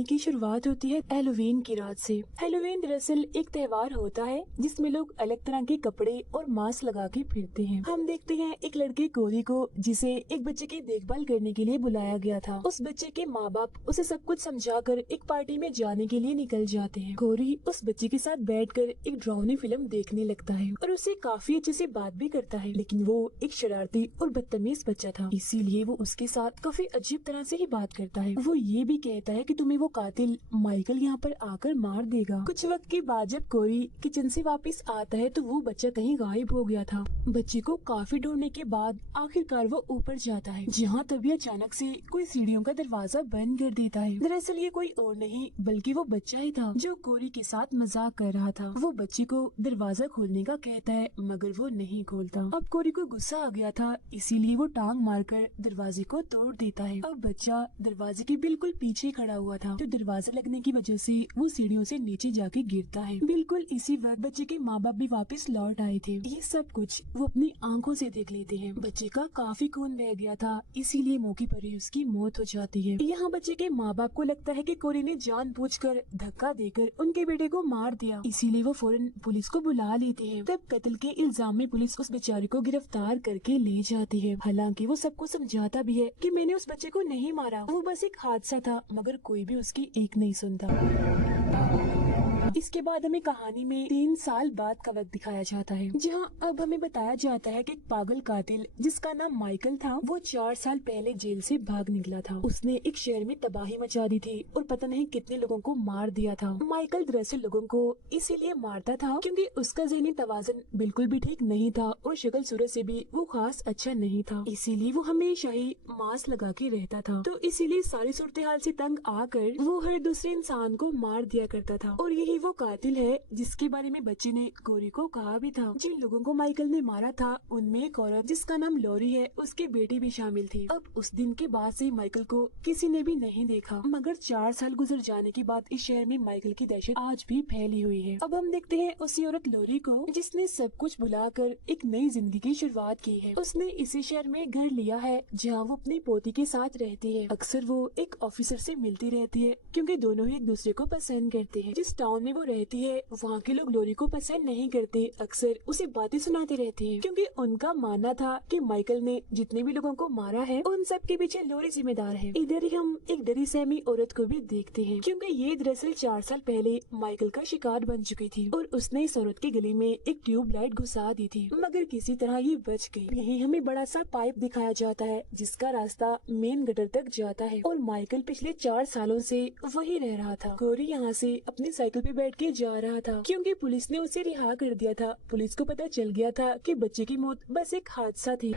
कहानी की शुरुआत होती है हैलोवीन की रात से। हैलोवीन दरअसल एक त्योहार होता है जिसमें लोग अलग तरह के कपड़े और मास्क लगा के फिरते हैं। हम देखते हैं एक लड़के कोरी को जिसे एक बच्चे की देखभाल करने के लिए बुलाया गया था। उस बच्चे के माँ बाप उसे सब कुछ समझाकर एक पार्टी में जाने के लिए निकल जाते हैं। कोरी उस बच्चे के साथ बैठकर एक डरावनी फिल्म देखने लगता है और उससे काफी अच्छे से बात भी करता है, लेकिन वो एक शरारती और बदतमीज बच्चा था, इसीलिए वो उसके साथ काफी अजीब तरह से ही बात करता है। वो ये भी कहता है कि तुम्हें वो कातिल माइकल यहाँ पर आकर मार देगा। कुछ वक्त के बाद जब कोरी किचन से वापस आता है तो वो बच्चा कहीं गायब हो गया था। बच्चे को काफी ढूंढने के बाद आखिरकार वो ऊपर जाता है, जहाँ तभी अचानक से कोई सीढ़ियों का दरवाजा बंद कर देता है। दरअसल ये कोई और नहीं बल्कि वो बच्चा ही था जो कोरी के साथ मजाक कर रहा था। वो बच्चे को दरवाजा खोलने का कहता है मगर वो नहीं खोलता। अब कोरी को गुस्सा आ गया था, इसीलिए वो टांग मारकर दरवाजे को तोड़ देता है। अब बच्चा दरवाजे के बिल्कुल पीछे खड़ा हुआ था, तो दरवाजा लगने की वजह से वो सीढ़ियों से नीचे जाके गिरता है। बिल्कुल इसी वक्त बच्चे के माँ बाप भी वापस लौट आए थे। ये सब कुछ वो अपनी आंखों से देख लेते हैं। बच्चे का काफी खून बह गया था, इसीलिए मौके पर ही उसकी मौत हो जाती है। यहाँ बच्चे के माँ बाप को लगता है कि कोरी ने जानबूझकर धक्का देकर उनके बेटे को मार दिया, इसीलिए वो फौरन पुलिस को बुला लेते हैं। तब कत्ल के इल्जाम में पुलिस उस बेचारे को गिरफ्तार करके ले जाती है। हालांकि वो सबको समझाता भी है कि मैंने उस बच्चे को नहीं मारा, वो बस एक हादसा था, मगर कोई भी उसकी एक नहीं सुनता। इसके बाद हमें कहानी में 3 साल बाद का वक्त दिखाया जाता है, जहां अब हमें बताया जाता है कि एक पागल कातिल जिसका नाम माइकल था, वो 4 साल पहले जेल से भाग निकला था। उसने एक शहर में तबाही मचा दी थी और पता नहीं कितने लोगों को मार दिया था। माइकल दरअसल लोगों को इसीलिए मारता था क्योंकि उसका ज़हनी तवाज़ुन बिल्कुल भी ठीक नहीं था और शक्ल सूरत से भी वो खास अच्छा नहीं था, इसीलिए वो हमेशा ही मास्क लगा के रहता था। तो इसीलिए सारी सूरत हाल से तंग आकर वो हर दूसरे इंसान को मार दिया करता था। और यही वो कातिल है जिसके बारे में बच्चे ने कोरी को कहा भी था। जिन लोगों को माइकल ने मारा था उनमें एक औरत जिसका नाम लॉरी है, उसकी बेटी भी शामिल थी। अब उस दिन के बाद से माइकल को किसी ने भी नहीं देखा, मगर 4 साल गुजर जाने के बाद इस शहर में माइकल की दहशत आज भी फैली हुई है। अब हम देखते हैं उसी औरत लॉरी को जिसने सब कुछ भुलाकर एक नई जिंदगी की शुरुआत की है। उसने इसी शहर में घर लिया है जहाँ वो अपनी पोती के साथ रहती है। अक्सर वो एक ऑफिसर से मिलती रहती है क्योंकि दोनों ही एक दूसरे को पसंद करते हैं। जिस टाउन में वो रहती है वहाँ के लोग लॉरी को पसंद नहीं करते, अक्सर उसे बातें सुनाते रहते हैं क्योंकि उनका मानना था कि माइकल ने जितने भी लोगों को मारा है उन सब के पीछे लॉरी जिम्मेदार है। इधर ही हम एक डरी सहमी औरत को भी देखते हैं क्योंकि ये दरअसल 4 साल पहले माइकल का शिकार बन चुकी थी और उसने इस औरत के गले में एक ट्यूबलाइट घुसा दी थी, मगर किसी तरह ये बच गई। यहीं हमें बड़ा सा पाइप दिखाया जाता है जिसका रास्ता मेन गटर तक जाता है और माइकल पिछले 4 सालों से वही रह रहा था। कोरी यहाँ से अपनी साइकिल पे बैठ के जा रहा था क्योंकि पुलिस ने उसे रिहा कर दिया था। पुलिस को पता चल गया था कि बच्चे की मौत बस एक हादसा थी।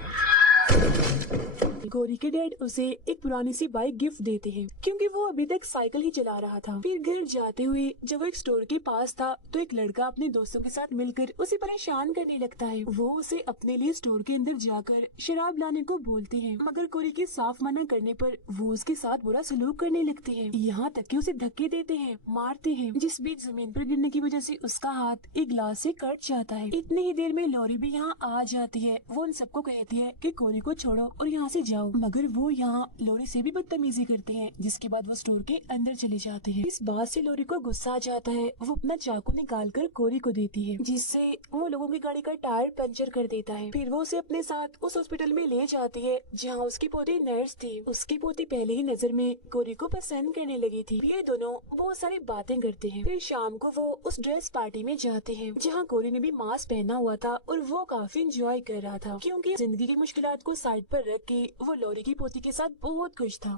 कोरी के डैड उसे एक पुरानी सी बाइक गिफ्ट देते हैं क्योंकि वो अभी तक साइकिल ही चला रहा था। फिर घर जाते हुए जब वो एक स्टोर के पास था तो एक लड़का अपने दोस्तों के साथ मिलकर उसे परेशान करने लगता है। वो उसे अपने लिए स्टोर के अंदर जाकर शराब लाने को बोलते हैं, मगर कोरी के साफ मना करने पर वो उसके साथ बुरा सलूक करने लगते हैं, यहाँ तक कि उसे धक्के देते हैं, मारते हैं, जिस बीच जमीन पर गिरने की वजह से उसका हाथ एक ग्लास से कट जाता है। इतनी ही देर में लॉरी भी यहाँ आ जाती है। वो उन सबको कहती है कि कोरी को छोड़ो और यहाँ से जाओ, मगर वो यहाँ लॉरी से भी बदतमीजी करते हैं, जिसके बाद वो स्टोर के अंदर चले जाते हैं। इस बात से लॉरी को गुस्सा आ जाता है। वो अपना चाकू निकालकर कोरी को देती है, जिससे वो लोगों की गाड़ी का टायर पंचर कर देता है। फिर वो उसे अपने साथ उस हॉस्पिटल में ले जाती है जहाँ उसकी पोती नर्स थी। उसकी पोती पहले ही नजर में कोरी को पसंद करने लगी थी। ये दोनों बहुत सारी बातें करते हैं। फिर शाम को वो उस ड्रेस पार्टी में जाते हैं जहाँ कोरी ने भी मास्क पहना हुआ था और वो काफी एंजॉय कर रहा था क्योंकि जिंदगी की मुश्किलात को साइड पर रख के वो लॉरी की पोती के साथ बहुत खुश था।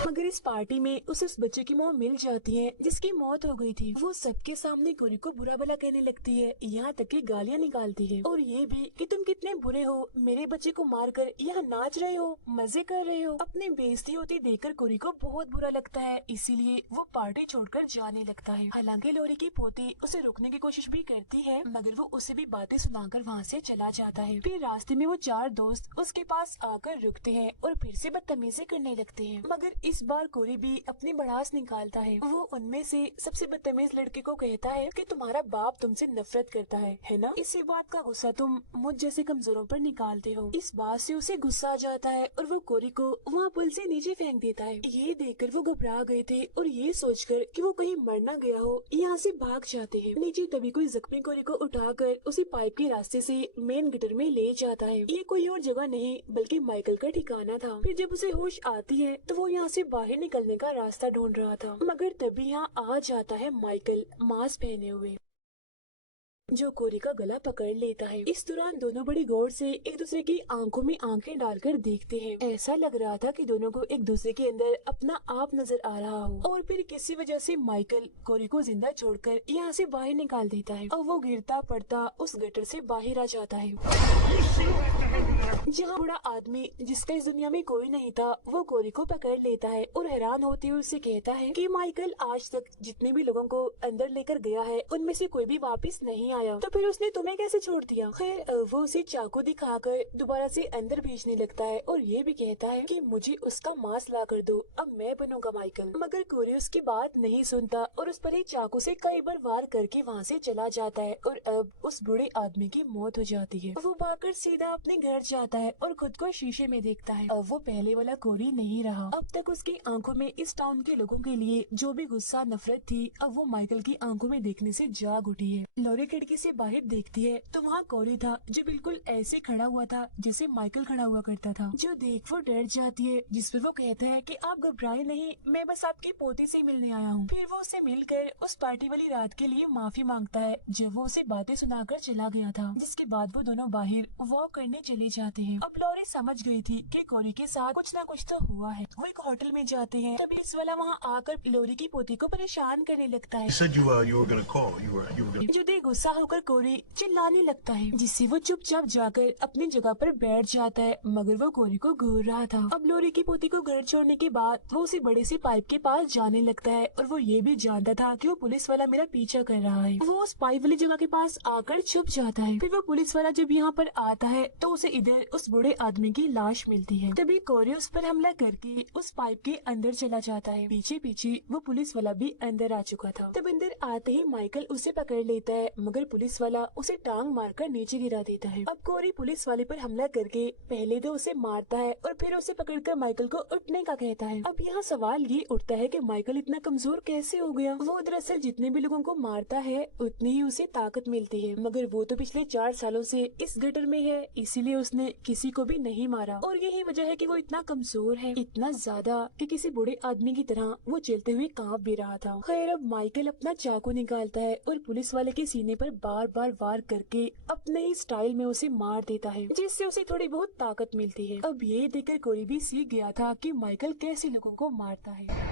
मगर इस पार्टी में उसे उस बच्चे की मौत मिल जाती है जिसकी मौत हो गई थी। वो सबके सामने कोरी को बुरा भला कहने लगती है, यहाँ तक कि गालियाँ निकालती है और ये भी कि तुम कितने बुरे हो, मेरे बच्चे को मारकर यहाँ नाच रहे हो, मजे कर रहे हो। अपनी बेइज्जती होती देखकर कोरी को बहुत बुरा लगता है, इसीलिए वो पार्टी छोड़कर जाने लगता है। हालांकि लॉरी की पोती उसे रोकने की कोशिश भी करती है, मगर वो उसे भी बातें सुनाकर वहाँ से चला जाता है। फिर रास्ते में वो 4 दोस्त उसके पास आकर रुकते हैं और फिर से बदतमीजी करने लगते हैं, मगर इस बार बार कोरी भी अपनी भड़ास निकालता है। वो उनमें से सबसे बदतमीज लड़के को कहता है कि तुम्हारा बाप तुमसे नफरत करता है ना? इसी बात का गुस्सा तुम मुझ जैसे कमजोरों पर निकालते हो। इस बात से उसे गुस्सा आ जाता है और वो कोरी को वहाँ पुल से नीचे फेंक देता है। ये देखकर वो घबरा गए थे और ये सोचकर कि वो कहीं मर ना गया हो यहाँ से भाग जाते हैं। नीचे तभी कोई जख्मी कोरी को उठाकर उसे पाइप के रास्ते से मेन गटर में ले जाता है। ये कोई और जगह नहीं बल्कि माइकल का ठिकाना था। फिर जब उसे होश आती है तो वो यहाँ से बाहर निकलने का रास्ता ढूंढ रहा था, मगर तभी यहाँ आ जाता है माइकल मास्क पहने हुए, जो कोरी का गला पकड़ लेता है। इस दौरान दोनों बड़ी गौर से एक दूसरे की आंखों में आंखें डालकर देखते हैं। ऐसा लग रहा था कि दोनों को एक दूसरे के अंदर अपना आप नजर आ रहा हो। और फिर किसी वजह से माइकल कोरी को जिंदा छोड़कर यहाँ से बाहर निकाल देता है और वो गिरता पड़ता उस गटर से बाहर आ जाता है, जहाँ बूढ़ा आदमी जिसका इस दुनिया में कोई नहीं था वो कोरी को पकड़ लेता है और हैरान होते हुए उसे कहता है कि माइकल आज तक जितने भी लोगों को अंदर लेकर गया है उनमें से कोई भी वापस नहीं आया, तो फिर उसने तुम्हें कैसे छोड़ दिया? खैर वो उसे चाकू दिखाकर दोबारा से अंदर भेजने लगता है और ये भी कहता है कि मुझे उसका मांस ला कर दो, अब मैं बनूंगा माइकल। मगर कोरी उसकी बात नहीं सुनता और उस पर एक चाकू से कई बार वार करके वहाँ से चला जाता है और अब उस बूढ़े आदमी की मौत हो जाती है। वो भागकर सीधा अपने घर जाता है और खुद को शीशे में देखता है। अब वो पहले वाला कोरी नहीं रहा। अब तक उसकी आंखों में इस टाउन के लोगों के लिए जो भी गुस्सा नफरत थी अब वो माइकल की आंखों में देखने से जाग उठी है। लॉरी खिड़की से बाहर देखती है तो वहाँ कोरी था जो बिल्कुल ऐसे खड़ा हुआ था जैसे माइकल खड़ा हुआ करता था। जो देख वो डर जाती है, जिस पर वो कहता है कि आप घबराए नहीं, मैं बस आपकी पोती से मिलने आया हूँ। फिर वो उससे मिलकर उस पार्टी वाली रात के लिए माफी मांगता है जब वो उसे बातें सुनाकर चला गया था, जिसके बाद वो दोनों बाहर वॉक करने चले जाते हैं। अब लॉरी समझ गई थी कि कोरी के साथ कुछ ना कुछ तो हुआ है। वो एक होटल में जाते हैं तभी पुलिस वाला वहाँ आकर लॉरी की पोती को परेशान करने लगता है। जो देख गुस्सा होकर कोरी चिल्लाने लगता है, जिससे वो चुपचाप जाकर अपनी जगह पर बैठ जाता है, मगर वो कोरी को घूर रहा था। अब लॉरी की पोती को घर छोड़ने के बाद वो उसी बड़े से पाइप के पास जाने लगता है और वो ये भी जानता था कि वो पुलिस वाला मेरा पीछा कर रहा है। वो उस पाइप वाली जगह के पास आकर छुप जाता है। फिर वो पुलिस वाला जब यहाँ पर आता है तो उसे इधर उस बूढ़े आदमी की लाश मिलती है। तभी कोरी उस पर हमला करके उस पाइप के अंदर चला जाता है। पीछे पीछे वो पुलिस वाला भी अंदर आ चुका था। तब अंदर आते ही माइकल उसे पकड़ लेता है, मगर पुलिस वाला उसे टांग मारकर नीचे गिरा देता है। अब कोरी पुलिस वाले पर हमला करके पहले तो उसे मारता है और फिर उसे पकड़कर माइकल को उठने का कहता है। अब यहाँ सवाल ये उठता है कि माइकल इतना कमजोर कैसे हो गया? वो दरअसल जितने भी लोगों को मारता है उतनी ही उसे ताकत मिलती है, मगर वो तो पिछले 4 सालों से इस गटर में है, इसीलिए उसने किसी को भी नहीं मारा और यही वजह है कि वो इतना कमजोर है, इतना ज्यादा कि किसी बूढ़े आदमी की तरह वो चलते हुए कांप भी रहा था। खैर अब माइकल अपना चाकू निकालता है और पुलिस वाले के सीने पर बार बार वार करके अपने ही स्टाइल में उसे मार देता है, जिससे उसे थोड़ी बहुत ताकत मिलती है। अब ये देखकर कोरी भी सीख गया था कि माइकल कैसे लोगों को मारता है।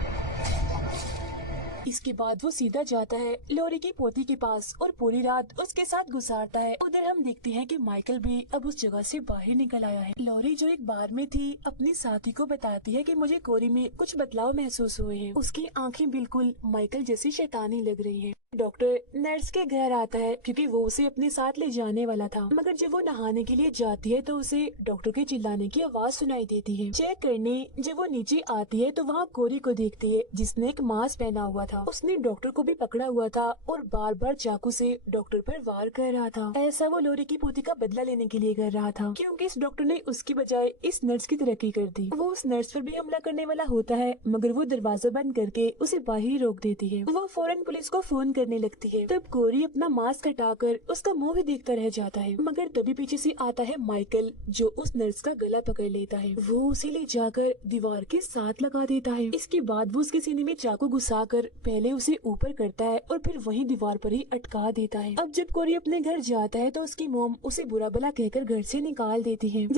इसके बाद वो सीधा जाता है लॉरी की पोती के पास और पूरी रात उसके साथ गुजारता है। उधर हम देखते हैं कि माइकल भी अब उस जगह से बाहर निकल आया है। लॉरी जो एक बार में थी अपनी साथी को बताती है कि मुझे कोरी में कुछ बदलाव महसूस हुए हैं। उसकी आंखें बिल्कुल माइकल जैसी शैतानी लग रही है। डॉक्टर नर्स के घर आता है क्योंकि वो उसे अपने साथ ले जाने वाला था, मगर जब वो नहाने के लिए जाती है तो उसे डॉक्टर के चिल्लाने की आवाज सुनाई देती है। चेक करने जब वो नीचे आती है तो वहाँ कोरी को देखती है जिसने एक मास्क पहना हुआ था। उसने डॉक्टर को भी पकड़ा हुआ था और बार बार चाकू से डॉक्टर पर वार कर रहा था। ऐसा वो लॉरी की पोती का बदला लेने के लिए कर रहा था, क्योंकि इस डॉक्टर ने उसकी बजाय इस नर्स की तरक्की कर दी। वो उस नर्स पर भी हमला करने वाला होता है, मगर वो दरवाजा बंद करके उसे बाहर ही रोक देती है। वो फौरन पुलिस को फोन करने लगती है। तब कोरी अपना मास्क हटाकर उसका मुंह भी देखता रह जाता है, मगर तभी पीछे से आता है माइकल जो उस नर्स का गला पकड़ लेता है। वो उसे ले जाकर दीवार के साथ लगा देता है। इसके बाद वो उसके सीने में चाकू घुसाकर पहले उसे ऊपर करता है और फिर वहीं दीवार पर ही अटका देता है। अब जब कोरी अपने घर जाता है तो उसकी मॉम उसे बुरा भला कहकर घर से निकाल देती है।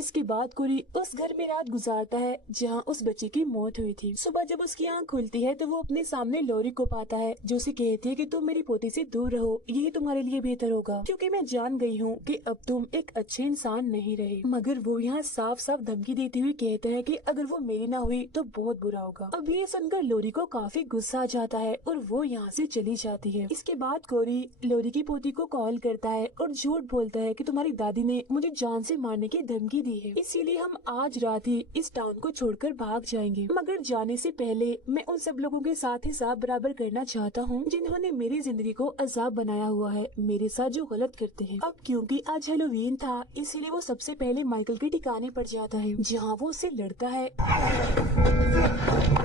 इसके बाद कोरी उस घर में रात गुजारता है जहाँ उस बच्चे की मौत हुई थी। सुबह जब उसकी आंख खुलती है तो वो अपने सामने लॉरी को पाता है जो उसे कहती है कि तुम मेरी पोती से दूर रहो, यही तुम्हारे लिए बेहतर होगा, क्योंकि मैं जान गई हूँ कि अब तुम एक अच्छे इंसान नहीं रहे। मगर वो यहाँ साफ साफ धमकी देती हुई कहता है कि अगर वो मेरी ना हुई तो बहुत बुरा होगा। अब ये सुनकर लॉरी को काफी गुस्सा आ जाता है और वो यहाँ से चली जाती है। इसके बाद कोरी लॉरी की पोती को कॉल करता है और झूठ बोलता है कि तुम्हारी दादी ने मुझे जान जान से मारने की धमकी दी है, इसीलिए हम आज रात ही इस टाउन को छोड़कर भाग जाएंगे। मगर जाने से पहले मैं उन सब लोगों के साथ हिसाब बराबर करना चाहता हूँ जिन्होंने मेरी जिंदगी को अजाब बनाया हुआ है, मेरे साथ जो गलत करते हैं। अब क्योंकि आज हैलोवीन था, इसीलिए वो सबसे पहले माइकल के ठिकाने पर जाता है, जहाँ वो उससे लड़ता है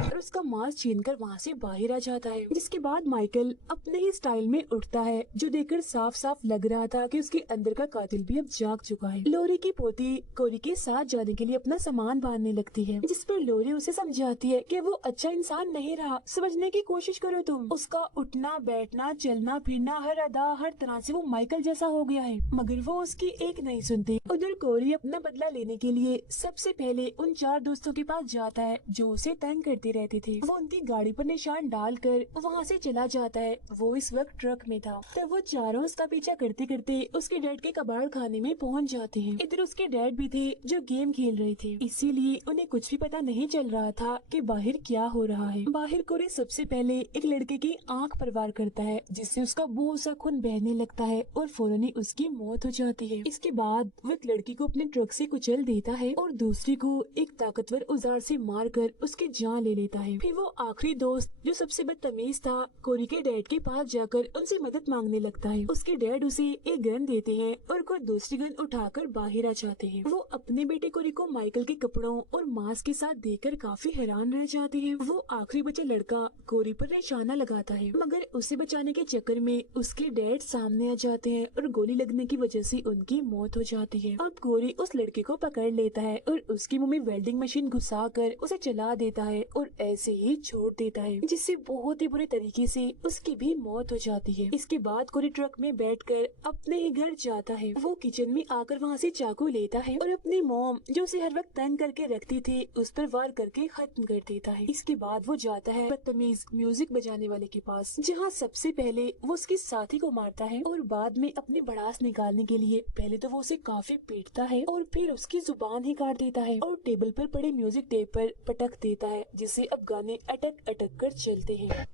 और उसका मास्क छीनकर वहाँ से बाहर आ जाता है। जिसके बाद माइकल अपने ही स्टाइल में उठता है, जो देखकर साफ साफ लग रहा था कि उसके अंदर का कातिल भी अब जाग चुका है। लोरी की पोती कोरी के साथ जाने के लिए अपना सामान बांधने लगती है, जिस पर लोरी उसे समझाती है कि वो अच्छा इंसान नहीं रहा, समझने की कोशिश करो तुम। उसका उठना बैठना चलना फिरना हर अदा हर तरह से वो माइकल जैसा हो गया है, मगर वो उसकी एक नहीं सुनती। उधर कोरी अपना बदला लेने के लिए सबसे पहले उन 4 दोस्तों के पास जाता है जो उसे तंग करते रहते थे। वो उनकी गाड़ी पर निशान डालकर वहाँ से चला जाता है। वो इस वक्त ट्रक में था, तब वो चारों उसका पीछा करते करते उसके डैड के कबाड़ खाने में पहुँच जाते हैं। इधर उसके डैड भी थे जो गेम खेल रहे थे, इसीलिए उन्हें कुछ भी पता नहीं चल रहा था कि बाहर क्या हो रहा है। बाहर कोरी सबसे पहले एक लड़के की आंख पर वार करता है, जिससे उसका बहुत सा खून बहने लगता है और फौरन ही उसकी मौत हो जाती है। इसके बाद वो एक लड़की को अपने ट्रक से कुचल देता है और दूसरी को एक ताकतवर औजार से मारकर उसकी जान ले लेता है। फिर वो आखिरी दोस्त जो सबसे बदतमीज था, कोरी के डैड के पास जाकर उनसे मदद मांगने लगता है। उसके डैड उसे एक गन देते हैं और कोई दूसरी गन उठाकर बाहर आ जाते हैं। वो अपने बेटे कोरी को माइकल के कपड़ों और मास्क के साथ देखकर काफी हैरान रह जाते हैं। वो आखिरी बचा लड़का कोरी पर निशाना लगाता है, मगर उसे बचाने के चक्कर में उसके डैड सामने आ जाते हैं और गोली लगने की वजह से उनकी मौत हो जाती है। अब कोरी उस लड़के को पकड़ लेता है और उसकी मुंह में वेल्डिंग मशीन घुसा कर उसे चला देता है और ऐसे ही छोड़ देता है, जिससे बहुत ही बुरे तरीके से उसकी भी मौत हो जाती है। इसके बाद कोरी ट्रक में बैठकर अपने ही घर जाता है। वो किचन में आकर वहाँ से चाकू लेता है और अपनी मॉम जो उसे हर वक्त तंग करके रखती थी उस पर वार करके खत्म कर देता है। इसके बाद वो जाता है बदतमीज म्यूजिक बजाने वाले के पास, जहाँ सबसे पहले वो उसकी साथी को मारता है और बाद में अपनी भड़ास निकालने के लिए पहले तो वो उसे काफी पीटता है और फिर उसकी जुबान ही काट देता है और टेबल पर पड़े म्यूजिक टेप पर पटक देता है, जिससे अब गाने अटक अटक कर चलते हैं।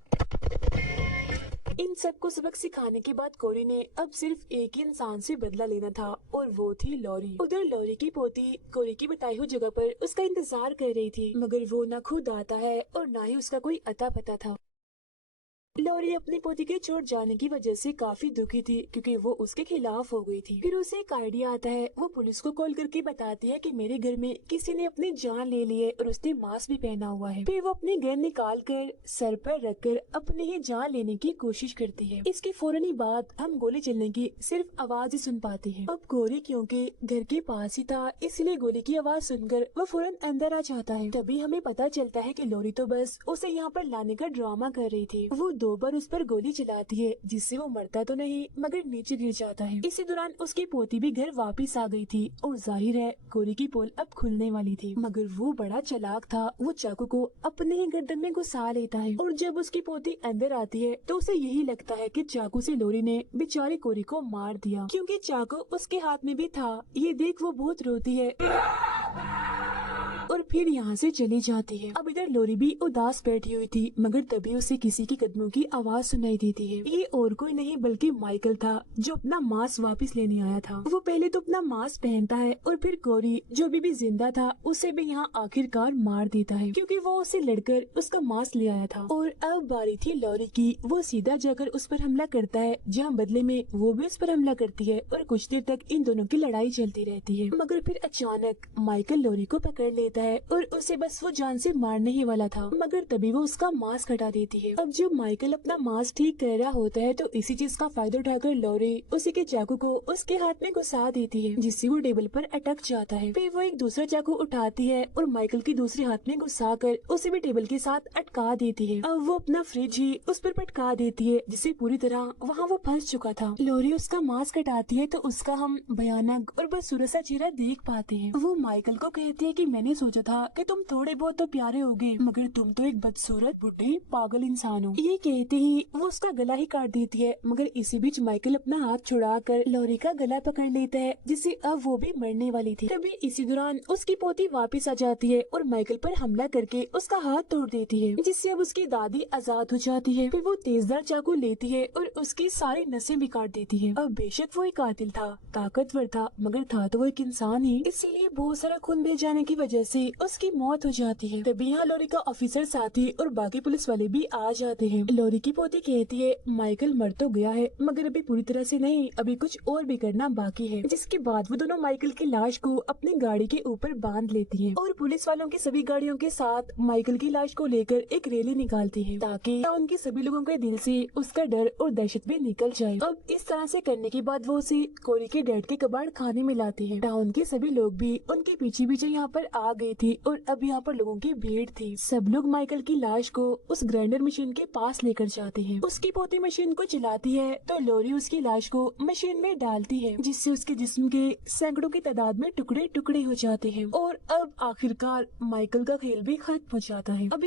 इन सबको सबक सिखाने के बाद कोरी ने अब सिर्फ एक ही इंसान से बदला लेना था और वो थी लॉरी। उधर लॉरी की पोती कोरी की बताई हुई जगह पर उसका इंतजार कर रही थी, मगर वो न खुद आता है और न ही उसका कोई अता पता था। लॉरी अपनी पोती के चोट जाने की वजह से काफी दुखी थी, क्योंकि वो उसके खिलाफ हो गई थी। फिर उसे एक आइडिया आता है, वो पुलिस को कॉल करके बताती है कि मेरे घर में किसी ने अपनी जान ले ली है और उसने मास्क भी पहना हुआ है। फिर वो अपनी गन निकाल कर सर पर रखकर अपनी ही जान लेने की कोशिश करती है। इसके फौरन ही बाद हम गोली चलने की सिर्फ आवाज ही सुन पाते हैं। अब कोरी क्योंकि घर के पास ही था, इसलिए गोली की आवाज सुनकर वो फौरन अंदर आ जाता है। तभी हमें पता चलता है कि लॉरी तो बस उसे यहाँ पर लाने का ड्रामा कर रही थी। वो 2 बार उस पर गोली चलाती है, जिससे वो मरता तो नहीं मगर नीचे गिर जाता है। इसी दौरान उसकी पोती भी घर वापस आ गई थी और जाहिर है कोरी की पोल अब खुलने वाली थी, मगर वो बड़ा चालाक था। वो चाकू को अपने ही गर्दन में घुसा लेता है और जब उसकी पोती अंदर आती है तो उसे यही लगता है कि चाकू से लॉरी ने बेचारे कोरी को मार दिया, क्योंकि चाकू उसके हाथ में भी था। ये देख वो बहुत रोती है और फिर यहाँ से चली जाती है। अब इधर लॉरी भी उदास बैठी हुई थी, मगर तभी उसे किसी के कदमों की आवाज सुनाई देती है। ये और कोई नहीं बल्कि माइकल था, जो अपना मास्क वापस लेने आया था। वो पहले तो अपना मास्क पहनता है और फिर कोरी जो अभी भी जिंदा था उसे भी यहाँ आखिरकार मार देता है, क्योंकि वो उसे लड़कर उसका मास्क ले आया था। और अब बारी थी लॉरी की। वो सीधा जाकर उस पर हमला करता है, जहाँ बदले में वो भी उस पर हमला करती है और कुछ देर तक इन दोनों की लड़ाई चलती रहती है। मगर फिर अचानक माइकल लॉरी को पकड़ लेता है और उसे बस वो जान से मारने ही वाला था, मगर तभी वो उसका मास्क हटा देती है। अब जब माइकल अपना मास्क ठीक कर रहा होता है तो इसी चीज का फायदा उठाकर लॉरी उसी के चाकू को उसके हाथ में घुसा देती है, जिससे वो टेबल पर अटक जाता है। फिर वो एक दूसरा चाकू उठाती है और माइकल की दूसरे हाथ में घुसा कर उसे भी टेबल के साथ अटका देती है। अब वो अपना फ्रिज ही उस पर पटका देती है, जिससे पूरी तरह वहाँ वो फंस चुका था। लॉरी उसका मास्क हटाती है तो उसका हम भयानक और बदसूरत सा चेहरा देख पाते हैं। वो माइकल को कहती है कि मैंने सोचा था कि तुम थोड़े बहुत तो प्यारे होगे, मगर तुम तो एक बदसूरत बुढ़े पागल इंसान हो। ये कहते ही वो उसका गला ही काट देती है, मगर इसी बीच माइकल अपना हाथ छुड़ाकर लॉरी का गला पकड़ लेता है, जिससे अब वो भी मरने वाली थी। तभी इसी दौरान उसकी पोती वापस आ जाती है और माइकल पर हमला करके उसका हाथ तोड़ देती है, जिससे अब उसकी दादी आजाद हो जाती है। फिर वो तेजदार चाकू लेती है और उसकी सारी नसें भी काट देती है। अब बेशक वो एक कातिल था, ताकतवर था, मगर था तो वो एक इंसान ही, इसीलिए बहुत सारा खून बह जाने की वजह से उसकी मौत हो जाती है। तभी यहाँ लॉरी का ऑफिसर साथी और बाकी पुलिस वाले भी आ जाते हैं। लॉरी की पोती कहती है माइकल मर तो गया है, मगर अभी पूरी तरह से नहीं, अभी कुछ और भी करना बाकी है। जिसके बाद वो दोनों माइकल की लाश को अपनी गाड़ी के ऊपर बांध लेती है और पुलिस वालों की सभी गाड़ियों के साथ माइकल की लाश को लेकर एक रैली निकालती है, ताकि उनके सभी लोगों के दिल से उसका डर और दहशत भी निकल जाए। अब इस तरह से करने के बाद वो उसे कोरी के डैड के कबाड़ खाने में लाती है। टाउन के सभी लोग भी उनके पीछे पीछे यहाँ पर आ गए थे और अब यहाँ पर लोगों की भीड़ थी। सब लोग माइकल की लाश को उस ग्राइंडर मशीन के पास लेकर जाते हैं। उसकी पोती मशीन को चलाती है तो लॉरी उसकी लाश को मशीन में डालती है, जिससे उसके जिस्म के सैकड़ों की तादाद में टुकड़े टुकड़े हो जाते हैं और अब आखिरकार माइकल का खेल भी खत्म हो जाता है। अब